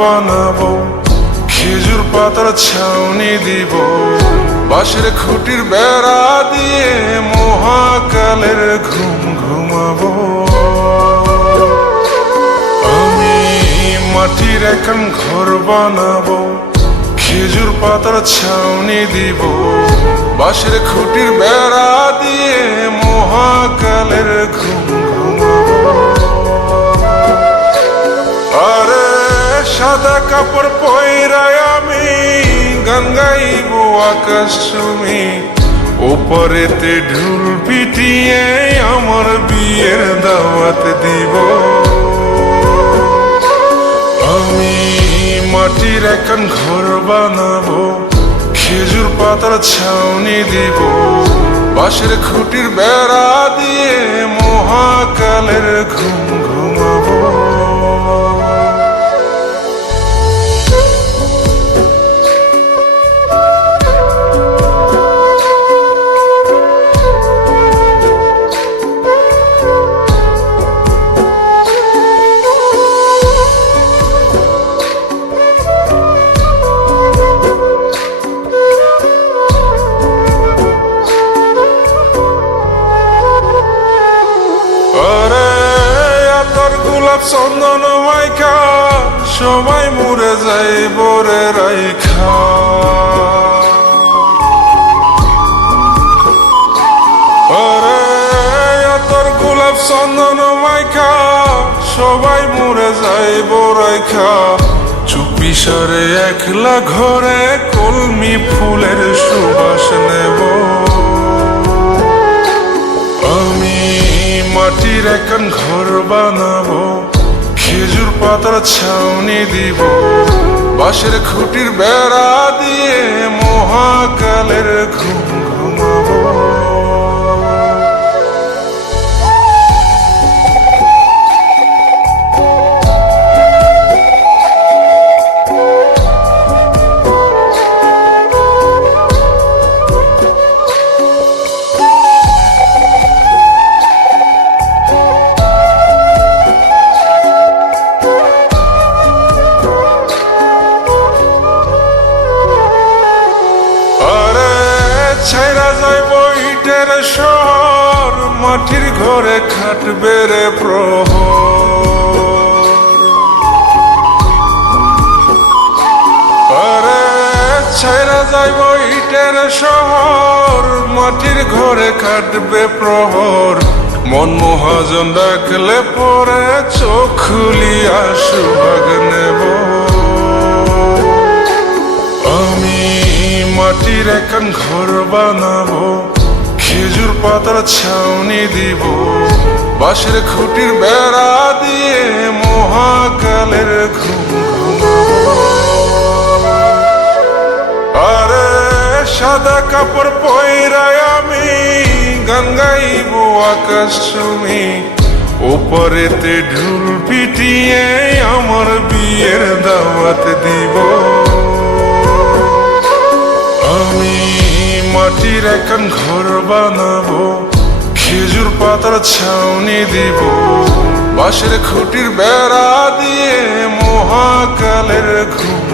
বানাবো, খেজুর পাতার ছাউনি দিব, বাঁশের খুঁটির বেড়া দিয়ে মহাকালের ঘুম ঘুমাবো। আমি মাটির এখন ঘর বানাবো, খেজুর পাতার ছাউনি দিব, বাঁশের খুঁটির বেড়া দিয়ে মহাকালের ঘুম ঘুমাবো। আরে সাদা কাপড় পয়রায় আমি গান গাইব আকাশ চুমি, ওপরেতে ঢুল পিটিয়ে আমার বিয়ের দাওয়াত দিব। আমি মাটির এখন ঘর বানাবো, খেজুর পাতার ছাউনি দিব, বাঁশের খুঁটির বেড়া দিয়ে মহাকালের ঘুম ঘুমাবো। চন্দন মাইকা সবাই মরে যাই বরে রাইখা, আরে তোর গোলাপ চন্দন মাইকা সবাই মরে যাই বরাইখা, চুপি সারে একলা ঘরে কলমি ফুলের সুবাস নেব। আমি মাটির এখন ঘর বানাবো, খেজুর পাতার ছাউনি দিব, বাঁশের খুঁটির বেড়া দিয়ে মহাকালের ঘুম ঘুমাবো। ছাইরা যাইব ইটের শহর, মাটির ঘরে খাটবে রে প্রহর। আরে ছাইরা যাইব ইটের শহর, মাটির ঘরে খাটবে প্রহর। মন মহাজন ডাকলে পরে চোখ খুলিয়া সুভাগ নেব। আমি মাটির এখন ঘর বানাবো, খেজুর পাতার ছাউনি দিব, বাঁশের খুঁটির বেড়া দিয়ে মহাকালের ঘুম ঘুমাবো। আরে সাদা কাপড় পয়রায় আমি গান গাইব আকাশ চুমি, ওপরেতে ঢুল পিটিয়ে আমার বিয়ের দাওয়াত দিব। আমি মাটির এখন ঘর বানাবো, খেজুর পাতার ছাউনি দিব, বাঁশের খুঁটির বেড়া দিয়ে মহাকালের ঘুম